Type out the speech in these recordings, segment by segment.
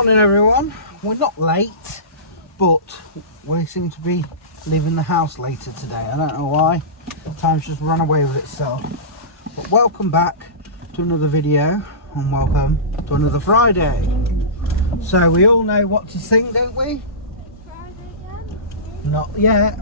Morning everyone. We're not late, but we seem to be leaving the house later today. I don't know why. Time's just run away with itself. But welcome back to another video and welcome to another Friday. So we all know what to sing, don't we? Friday again? Not yet.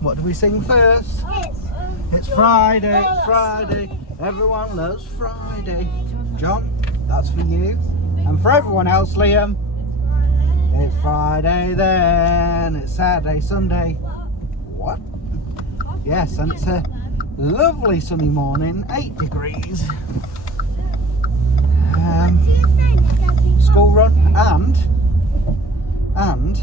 What do we sing first? It's Friday, it's Friday. Everyone loves Friday. John, that's for you. And for everyone else, Liam, it's Friday then. It's Saturday, Sunday. What? Yes, and it's a lovely sunny morning, 8 degrees. School run and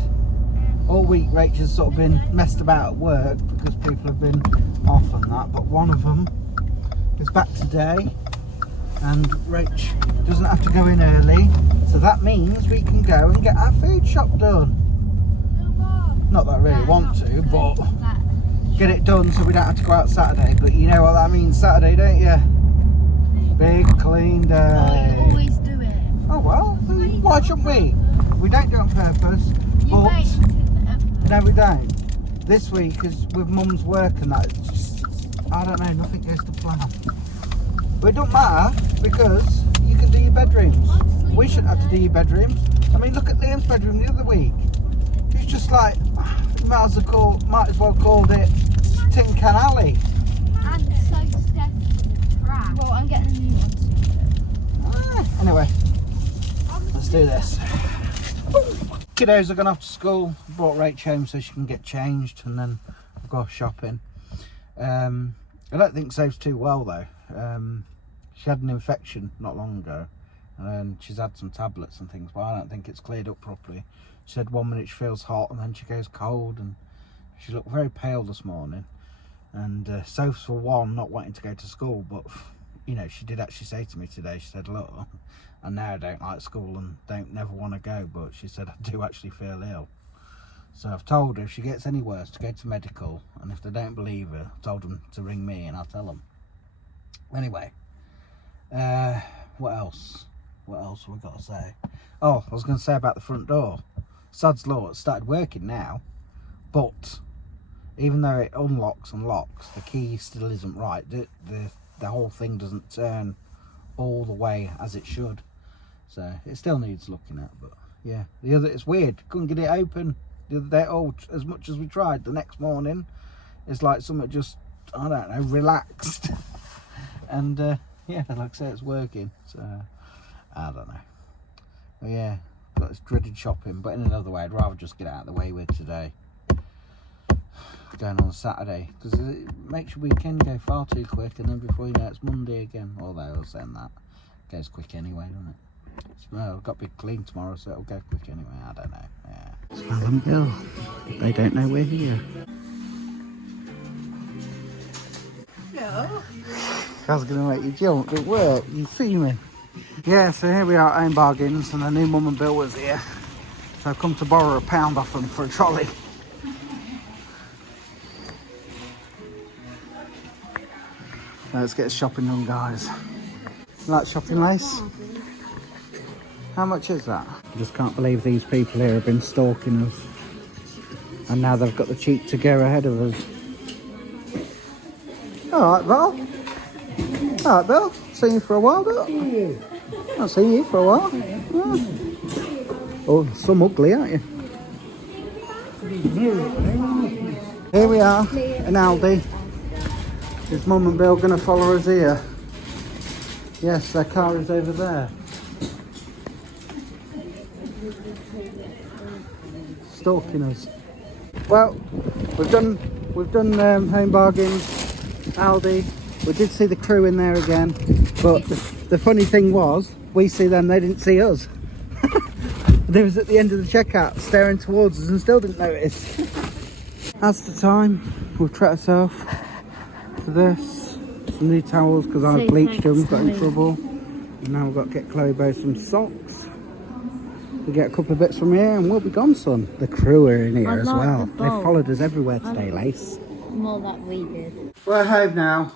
all week Rachel's sort of been messed about at work because people have been off and that, but one of them is back today and Rach doesn't have to go in early, so that means we can go and get our food shop done. Not that I really want to, but get it done so we don't have to go out Saturday. But you know what that means Saturday, don't you? Big clean day. I always do it. Oh well, why shouldn't we? We don't do it on purpose, but no we don't. This week is with Mum's work and that, it's just, I don't know, nothing goes to plan. But it don't matter because you can do your bedrooms. We shouldn't have to do your bedrooms. I mean, look at Liam's bedroom the other week. It's just like, you might as well called it Tin Can Alley. And so Steph's trash. Well, I'm getting a new one. Anyway, let's do this. Kiddos are going off to school. Brought Rach home so she can get changed and then we'll go shopping. I don't think Soph's too well though. She had an infection not long ago and she's had some tablets and things, but I don't think it's cleared up properly. She said 1 minute she feels hot and then she goes cold, and she looked very pale this morning. And Soph's for one not wanting to go to school, but you know, she did actually say to me today, she said, look, I know I don't like school and don't never want to go, but she said I do actually feel ill. So I've told her if she gets any worse to go to medical, and if they don't believe her, I've told them to ring me and I'll tell them. Anyway, what else have we got to say? Oh, I was going to say about the front door. Sod's law, it's started working now, but even though it unlocks and locks, the key still isn't right. The whole thing doesn't turn all the way as it should, so it still needs looking at. But yeah, it's weird, couldn't get it open the other day. Oh, as much as we tried, the next morning it's like something just, I don't know, relaxed. And yeah, like I say, it's working, so I don't know. But yeah, got this dreaded shopping, but in another way I'd rather just get out of the way with today, going on Saturday, because it makes your weekend go far too quick, and then before you know it's Monday again. Although I was saying that it goes quick anyway, doesn't it? So, well, I've got big clean tomorrow, so it'll go quick anyway. I don't know. Yeah. Smell them go. They don't know we're here. Yeah. I was going to make you jump, it worked, you see me. Yeah, so here we are at Own Bargains, and I knew Mum and Bill was here, so I've come to borrow £1 off them for a trolley. Let's get shopping done, guys. You like shopping, Lace? How much is that? I just can't believe these people here have been stalking us, and now they've got the cheek to go ahead of us. Alright, Bill. Alright, Bill. Seen you for a while, Bill. I've seen you for a while. Yeah. Oh, some ugly, aren't you? Here we are in Aldi. Is Mum and Bill going to follow us here? Yes, their car is over there. Stalking us. Well, we've done Home Bargains, Aldi. We did see the crew in there again, but the funny thing was, we see them, they didn't see us. They was at the end of the checkout staring towards us and still didn't notice. That's the time. We've treated ourselves to this. Some new towels because I bleached them, got in trouble. And now we've got to get Chloe both some socks. We get a couple of bits from here and we'll be gone, son. The crew are in here as well. They followed us everywhere today, Lace. More that we did. We're home now.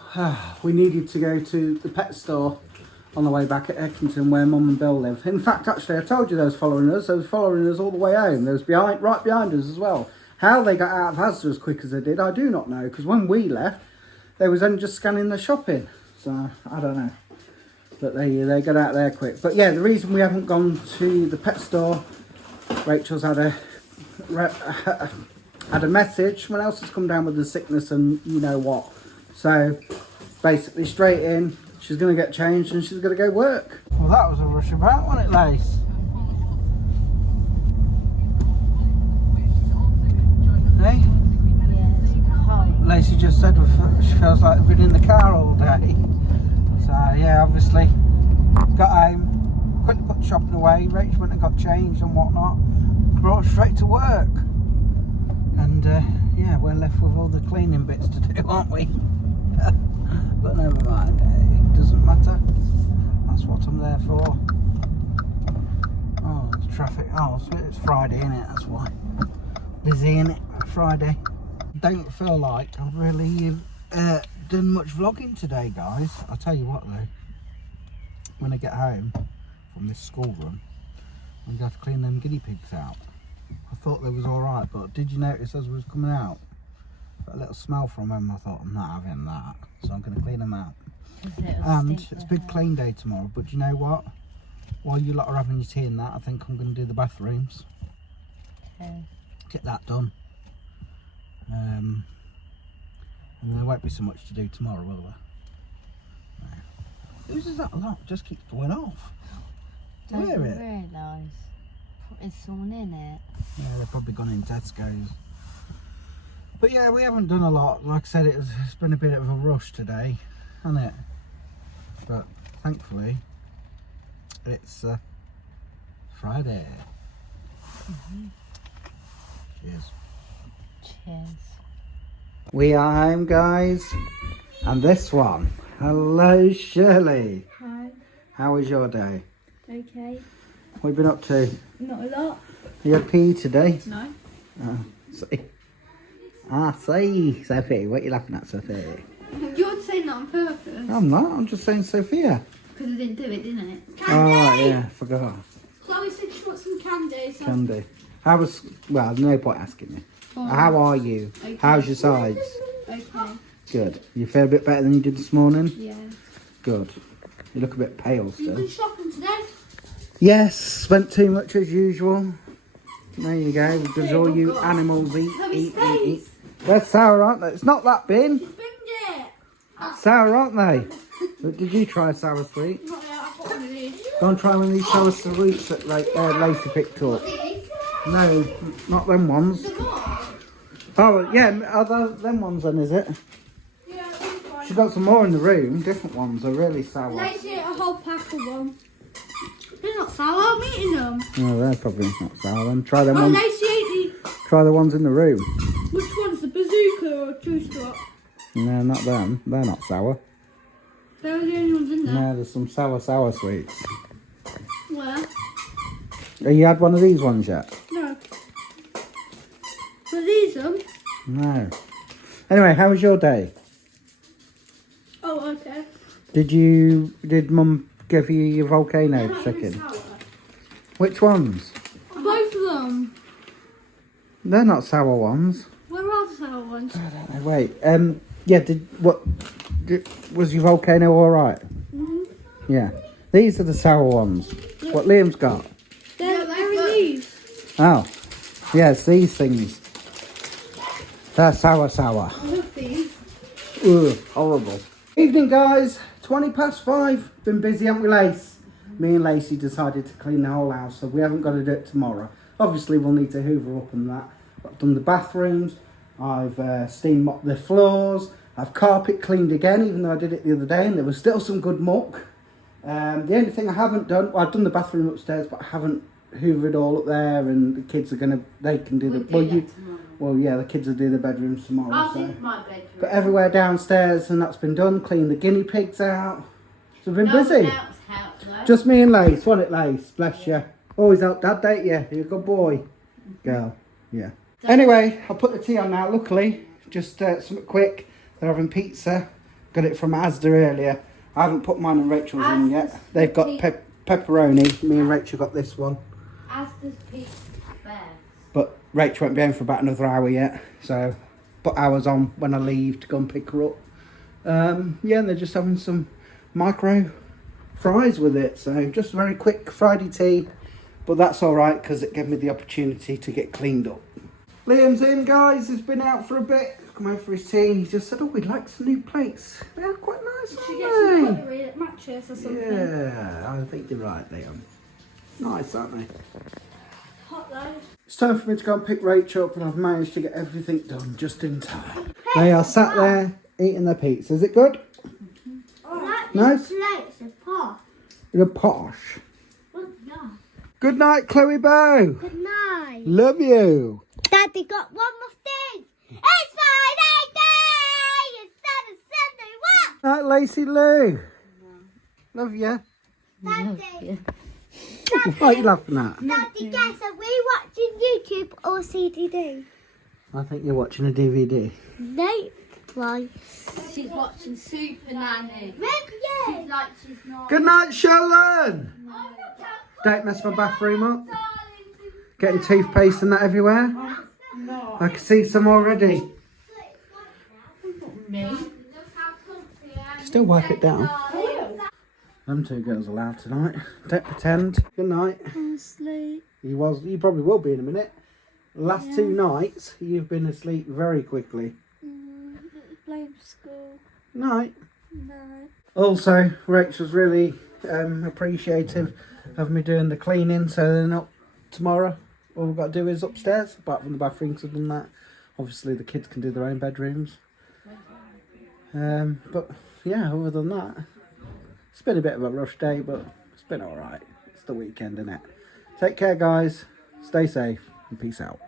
We needed to go to the pet store on the way back at Eckington where Mum and Bill live. In fact, actually, I told you they was following us. They was following us all the way home. They was right behind us as well. How they got out of Asda as quick as they did, I do not know. Because when we left, they was only just scanning the shopping. So, I don't know. But they got out there quick. But yeah, the reason we haven't gone to the pet store, Rachel's had a message. Someone else has come down with the sickness and you know what. So, basically straight in. She's going to get changed and she's going to go work. Well, that was a rush about, wasn't it, Lace? Hey? Yeah, it's cold. Lacey just said she feels like we've been in the car all day. So, yeah, obviously, got home, quickly put the shopping away. Rach went and got changed and whatnot. Brought straight to work. And, yeah, we're left with all the cleaning bits to do, aren't we? But never mind, it doesn't matter. That's what I'm there for. Oh, there's traffic. Oh, it's Friday, isn't it? That's why. Busy, innit? Friday. Don't feel like I've really done much vlogging today, guys. I'll tell you what though. When I get home from this school run, I'm going to have to clean them guinea pigs out. I thought they was alright, but did you notice as we was coming out? Got a little smell from them. I thought I'm not having that, so I'm going to clean them out. And it's big clean day tomorrow, but do you know what? While you lot are having your tea and that, I think I'm going to do the bathrooms. Okay. Get that done. And there won't be so much to do tomorrow, will there? No. Whose is that lot? Just keeps going off. Don't Hear it? realise. There's someone in it. Yeah, they've probably gone in Tesco's. But yeah, we haven't done a lot. Like I said, it's been a bit of a rush today, hasn't it? But thankfully, it's Friday. Cheers. Cheers. We are home, guys. And this one. Hello, Shirley. Hi. How was your day? Okay. What have you been up to? Not a lot. You had PE today? No. Oh, see. See, Sophie. What are you laughing at, Sophie? You're saying that on purpose. I'm not. I'm just saying Sophia. Because I didn't do it, didn't it? Oh, right, yeah. Forgot. Chloe said she wants some candy. So Candy. How was... Well, no point asking me. Oh. How are you? Okay. How's your sides? Okay. Good. You feel a bit better than you did this morning? Yeah. Good. You look a bit pale You've still. been shopping today? Yes, spent too much as usual. There you go. Does all you animals eat. They're sour, aren't they? It's not that bin. Binged it. Sour, aren't they? But did you try a sour sweet? Not yet. I've got one of these. Go and try one of these sour sweets that Lacey picked up. These? No, not them ones. Some more? Oh, yeah, are them ones then, is it? Yeah, these ones. She's got some more in the room. Different ones are really sour. Let's eat a whole pack of them. They're not sour. I'm eating them. Oh, they're probably not sour then. Try them Oh, ones. Lacey ate Try the ones in the room. Which one's the bazooka or two strap? No, not them. They're not sour. They're the only ones in there. No, there's some sour sweets. Where? Have you had one of these ones yet? No. Were these them? No. Anyway, how was your day? Oh, okay. Did Mum give you your They're volcano not even chicken? sour. Which ones? Both of them. They're not sour ones. Where are the sour ones? I don't know. Wait. Yeah. Was your volcano all right? Mm-hmm. Yeah. These are the sour ones. What Liam's got? They're in these. Oh. Yes, these things. They're sour. I love these. Ugh, horrible. Evening, guys. 5:20. Been busy, haven't we, Lace? Me and Lacey decided to clean the whole house, so we haven't got to do it tomorrow. Obviously, we'll need to hoover up and that. I've done the bathrooms. I've steam mopped the floors. I've carpet cleaned again, even though I did it the other day, and there was still some good muck. The only thing I haven't done, well, I've done the bathroom upstairs, but I haven't hoovered all up there, and the kids are they can do the kids will do the bedrooms tomorrow. I'll So. do my bedroom. But everywhere downstairs, and that's been done. Clean the guinea pigs out. So we've been busy. Just me and Lace, wasn't it, Lace? Bless you. Always help Dad, don't you? You're a good boy. Girl, yeah. Anyway, I'll put the tea on now. Luckily, just something quick. They're having pizza. Got it from Asda earlier. I haven't put mine and Rachel's in yet. They've got pepperoni. Me and Rachel got this one. As does Pete Bear. But Rachel won't be home for about another hour yet. So put hours on when I leave to go and pick her up. Yeah, and they're just having some micro fries with it. So just very quick Friday tea. But that's all right because it gave me the opportunity to get cleaned up. Liam's in, guys. He's been out for a bit. Come over for his tea. He just said, oh, we'd like some new plates. They're quite nice, Should get some cutlery at mattress or something. Yeah, I think you're right, Liam. Nice, aren't they? Hot though. It's time for me to go and pick Rachel up, and I've managed to get everything done just in time. They are sat there eating their pizza. Is it good? Nice? Plates are posh. You're posh. Yeah. Good night, Chloe Bow. Good night. Love you. Daddy got one more thing. It's Friday day instead of Sunday. What? Night, Lacey Lou. Love you. Daddy. What are you laughing at? Daddy, guess, are we watching YouTube or CDD? I think you're watching a DVD. No. Why? She's watching Super Nanny. Maybe She's like she's not. Good night, Shalon. Don't mess my bathroom up. Getting toothpaste and that everywhere. No. I can see some already. Me. Still wipe it down. Them two girls are loud tonight. Don't pretend. Good night. I'm asleep. You probably will be in a minute. Last 2 nights, you've been asleep very quickly. Blame school. Night. No. Also, Rachel's really appreciative of me doing the cleaning, so they're not tomorrow. All we've got to do is upstairs, apart from the bathrooms. I've done that. Obviously, the kids can do their own bedrooms. But yeah, other than that, it's been a bit of a rush day, but it's been alright. It's the weekend, isn't it? Take care, guys. Stay safe and peace out.